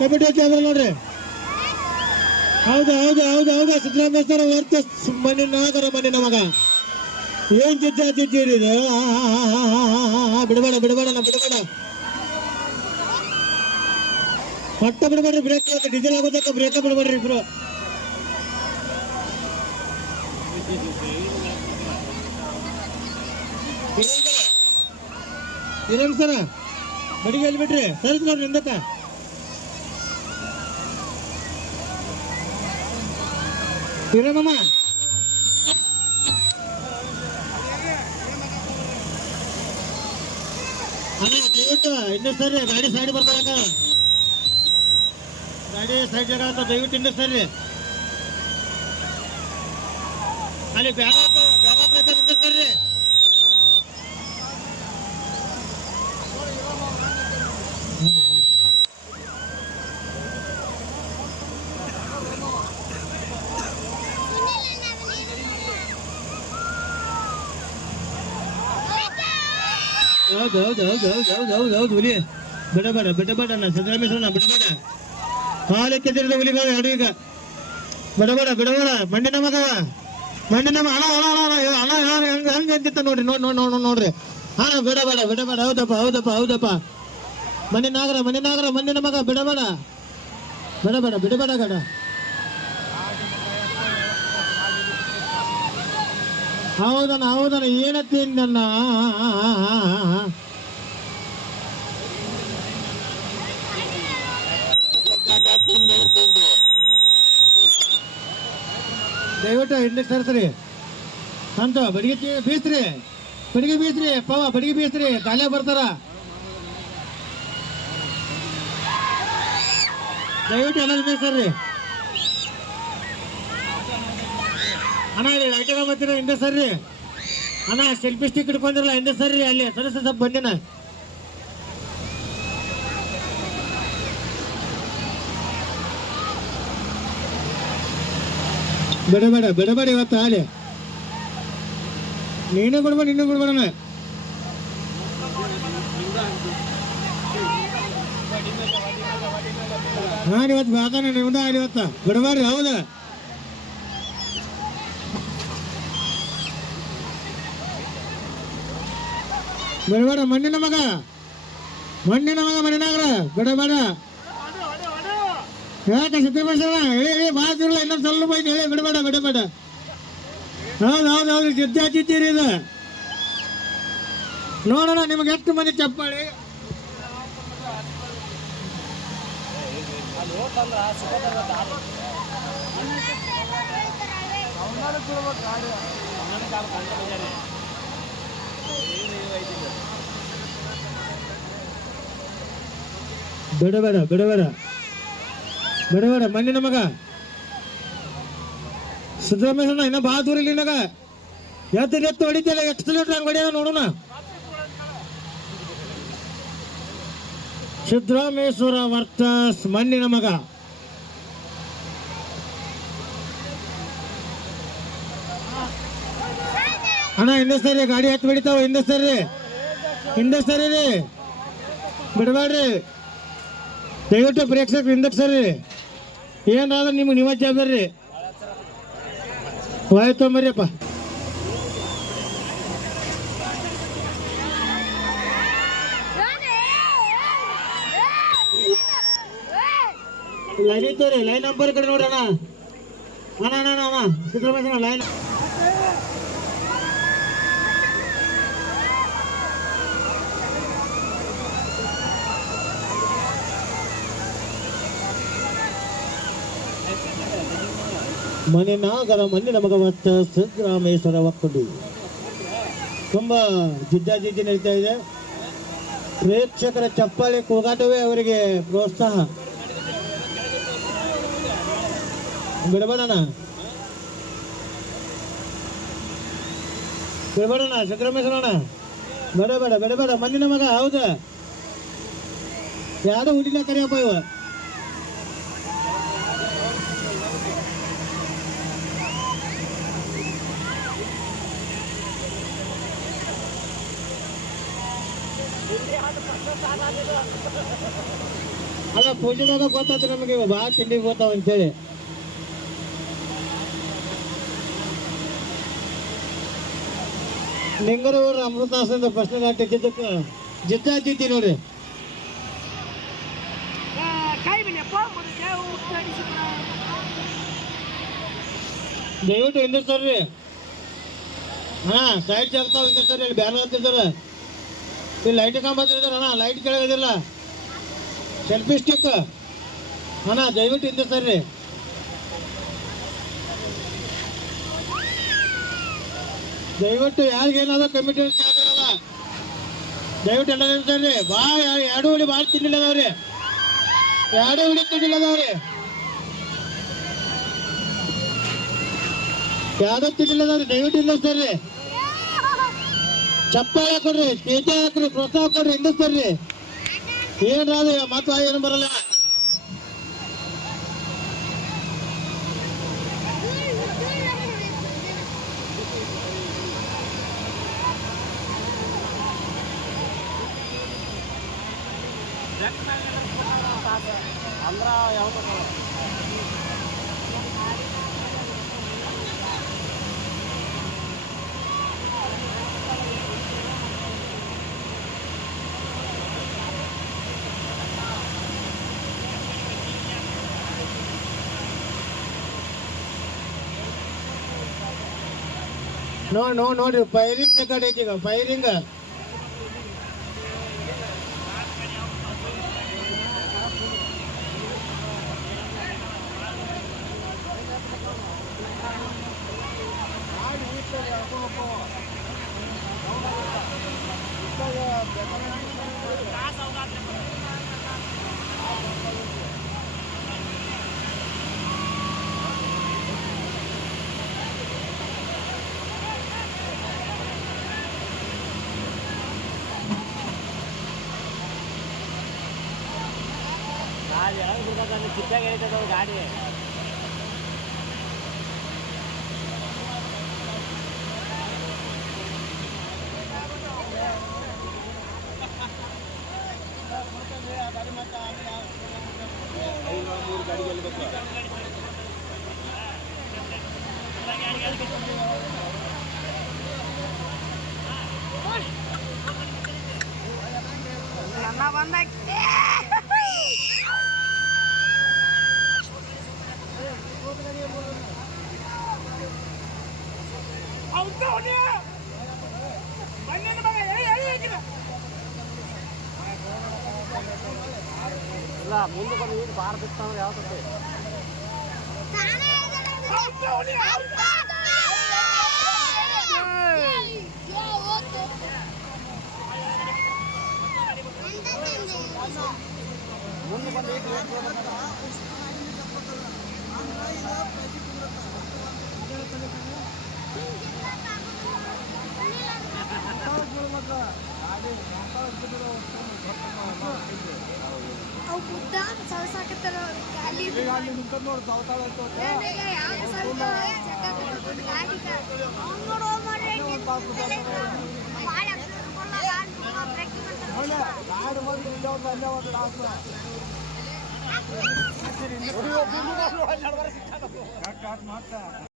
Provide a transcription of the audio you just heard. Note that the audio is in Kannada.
ಕಮಿಟಿ ಕ್ಯಾಮ್ರಾ ನೋಡ್ರಿ. ಹೌದು ಹೌದು ಹೌದು ಹೌದು ಸಿದ್ದರಾಮೇಶ್ವರ ವರ್ಚಸ್ ಮಣ್ಣಿನ ಮಗ ಏನ್ ಜಿಜ್ಜಿರಿ ಇದು. ಬಿಡಬೇಡ ಪಟ್ಟ ಬಿಡಬೇಡ್ರಿ. ಬ್ರೇಕ್ ಡೀಸೆಲ್ ಆಗೋದಕ್ಕೆ ಬ್ರೇಕ್ ಬಿಡಬೇಡ್ರಿ ಇಬ್ರು. ಇರೇನ್ ಸರ ಬಡಿಗೆ ಎಲ್ಲಿ ಬಿಟ್ರಿ ಸರಿ ನೋಡ್ರಿ ಹಿಂದಕ್ಕ. ಇರೇನಮ್ಮ ದಯವಿಟ್ಟು ಇನ್ನೂ ಸರಿ ಗಾಡಿ ಸೈಡ್ ಬರ್ತಾಗ ಗಾಡಿ ಸೈಡ್ ಜಾಗ ದಯವಿಟ್ಟು ಇನ್ನೂ ಸರಿ ಅಲ್ಲಿ ಬ್ಯಾಗ ಇನ್ನೂ ಸರಿ. ಹೌದು ಹೌದು ಹೌದು ಹೌದು ಹೌದು ಹೌದು ಹೌದು ಹುಲಿ ಬಿಡಬೇಡ ಸಿದ್ದರಾಮೇಶ್ವರನ ಬಿಡಬೇಡ. ಕಾಲಕ್ಕೆ ತಿರುದ ಹುಲಿಗಳು ಎರಡು ಈಗ ಬಿಡಬೇಡ ಮಣ್ಣಿನ ಮಗವ ಹಣ ಹಂಗೆ ಅಂತಿತ್ತ ನೋಡ್ರಿ. ನೋಡ್ರಿ ಹಾ ಬಿಡಬೇಡ ಹೌದಪ್ಪ ಮಣ್ಣಿನ ಮಗ ಬಿಡಬೇಡ ಗಡ. ಹೌದನ ಏನತ್ತೀನಿ ನನ್ನ ದಯವಿಟ್ಟು ಹಿಂದೆ ತರ್ಸ್ರಿ ಅಂತ ಬಡಿಗೆ ಬೀಸ್ರಿ ಪವ ಬಡಿಗೆ ಬೀಸ್ರಿ ಕಾಲೇ ಬರ್ತಾರ. ದಯವಿಟ್ಟು ಎಲ್ಲ ಬೀಸ್ರಿ ಅಣ್ಣ. ಇಲ್ಲಿ ಲೈಟಿಗೆ ಬರ್ತೀರ ಹಿಂದೆ ಸರ್ರಿ ಅಣ್ಣ. ಸೆಲ್ಫಿ ಸ್ಟಿಕ್ ಹಿಡ್ಕೊಂಡಿರಲ್ಲ ಹಿಂದೆ ಸರ್ರಿ. ಅಲ್ಲಿ ಸ್ವಲ್ಪ ಬಂದಿನ ಬಿಡಬೇಡ ಇವತ್ತು ಅಲ್ಲಿ ನೀನು ಬಿಡ್ಬೇಡ ನಾನು ಇವತ್ತು ಬಾತಾನೆ ನಿಮ್ದ ಅಲ್ಲಿ ಇವತ್ತ ಬಿಡಬೇಡ್ರಿ. ಹೌದಾ ಬಿಡಬೇಡ ಮಣ್ಣಿನ ಮಗ ಮಣ್ಣಿನಾಗ್ರ ಬಿಡಬೇಡ. ಯಾಕೆ ಸಿದ್ದರಾಮೇಶ್ವರ ಹೇಳಿ ಮಾತಿರಲ್ಲ ಇನ್ನೊಂದು ಸ್ವಲ್ಪ ಬೈದು ಹೇಳಿ ಬಿಡಬೇಡ. ಹೌದು ಜಿದ್ದೀರಿ ಇದು ನೋಡೋಣ ನಿಮ್ಗೆ ಎಷ್ಟು ಮಂದಿ ಚಪ್ಪಾಳಿ. ಬಿಡಬೇಡ ಮಣ್ಣಿನ ಮಗ ಸಿದ್ದರಾಮೇಶ್ವರ ಇನ್ನ ಭಾಳ ದೂರ ಇಲ್ಲಿ ನಗ ಎತ್ತು ಹೊಡಿತಿಲ್ಲ. ಎಷ್ಟು ಲೀಟರ್ ಹೊಡಿಯ ನೋಡೋಣ. ಸಿದ್ದರಾಮೇಶ್ವರ ವರ್ಸಸ್ ಮಣ್ಣಿನ ಮಗ. ಅಣ್ಣ ಹಿಂದೆ ಸರಿ ಗಾಡಿ ಹತ್ತು ಬಿಡಿತಾವ. ಹಿಂದೆ ಸರಿ ರೀ ಬಿಡಬೇಡ್ರಿ. ದಯವಿಟ್ಟು ಪ್ರೇಕ್ಷಕರು ಹಿಂದಕ್ಕೆ ಸರಿ. ಏನಾದ್ರೆ ನಿಮ್ಗೆ ನೀವ ಜವಾಬ್ದಾರಿ ಆಯ್ತು ತೊಂಬರಿಯಪ್ಪ. ಲೈನ್ ಇದ್ದವ್ರಿ ಲೈನ್ ನಂಬರ್ ಕಡೆ ನೋಡ್ರಿ ಅಣ್ಣ ಸಿದ್ದರಾಮೇಶ್ವರ ಲೈನ್. ಮಣ್ಣಿನ ಮಗ ಮತ್ತು ಸಿದ್ದರಾಮೇಶ್ವರ ಒಕ್ಕೂಟ ತುಂಬಾ ಜಿದ್ದಾಜಿದ್ದಿ ನಡೀತಾ ಇದೆ. ಪ್ರೇಕ್ಷಕರ ಚಪ್ಪಾಳೆ ಕೂಗಾಟವೇ ಅವರಿಗೆ ಪ್ರೋತ್ಸಾಹ. ಬಿಡಬೇಡಣ ಸಿದ್ದರಾಮೇಶ್ವರಣ್ಣ ಬಿಡಬೇಡ ಮಣ್ಣಿನ ಮಗ. ಹೌದಾ ಯಾರು ಹುಡಿನ ಕರಿಯಪ್ಪ ಇವ. ಅಲ್ಲ ಪೂಜೆದಾಗ ಗೊತ್ತಾಯ್ತು ನಮಗೆ ಇವಾಗ ಭಾಳ ತಿಂಡಿ ಗೊತ್ತಾವ ಅಂತೇಳಿ. ನಿಂಗರೂರು ಅಮೃತಾಸಂದ ಫಸ್ಟ್ ನಾಟಿ ಜಿದ್ದಕ್ಕೆ ಜಿದ್ದ ಹತ್ತಿದ್ದಿ ನೋಡಿ. ದಯವಿಟ್ಟು ಹಿಂದೆ ಸರ್ರಿ. ಹಾ ಸೈಡ್ ಜಾಗ್ತಾವ ಹಿಂದೆ ಸರ್ರಿ. ಇಲ್ಲಿ ಬ್ಯಾನ್ ಹತ್ತಿದ್ದಾರೆ. ಇಲ್ಲಿ ಲೈಟ್ ಕಂಬ ಹತ್ತಿದ್ದಾರೆ ಅಣ್ಣ. ಲೈಟ್ ಕೆಳಗದಿಲ್ಲ. ಸೆಲ್ಫಿ ಸ್ಟಿಕ್ ಅಣ್ಣ ದಯವಿಟ್ಟು ಹಿಂದೆ ಸರ್ರಿ. ದಯವಿಟ್ಟು ಯಾರಿಗೇನಾದ ಕಮಿಟಿ ದಯವಿಟ್ಟು ಎಲ್ಲ ಸರ್ರಿ. ಭಾಳ ಎರಡು ಹುಳಿ ಭಾಳ ತಿಂಡಿಲ್ಲ ಅದಾವ್ರಿ. ಎರಡು ಹುಳಿ ತಿಂಡಿಲ್ಲ ಅದಾವ್ರಿ. ಯಾವ್ದೋ ತಿಂಡಿಲ್ಲ ಅದಾವ್ರಿ. ದಯವಿಟ್ಟು ಇಲ್ಲ ಸರ್ರಿ. ಚಪ್ಪಾಳೆ ಹಾಕೊಡ್ರಿ, ತೇಜ ಹಾಕ್ರಿ, ಪ್ರೋತ್ಸಾಹ ಕೊಡ್ರಿ. ಹಿಂದೆ ಸರ್ರಿ. ಏನ್ರಾದು ಮಾತು ಏನು ಬರಲ್ಲ. ನೋಡಿ ಫೈರಿಂಗ್ ಕಡೆ ಐತಿ ಈಗ. ಫೈರಿಂಗ್ ಚಿತ್ತಾಗ ಹೇಳ್ತದ ಗಾಡಿ. ನನ್ನ ಬಂದ ಇಲ್ಲ ಮುಂದೆ ಬಂದು ಈಗ ಬಾರ ಬಿತ್ತಂದ್ರೆ ಯಾವ ಮುಂದೆ ಬಂದು ಅವು ಬುದ್ಧ ಸವಸಾಕತ್ತಾರ.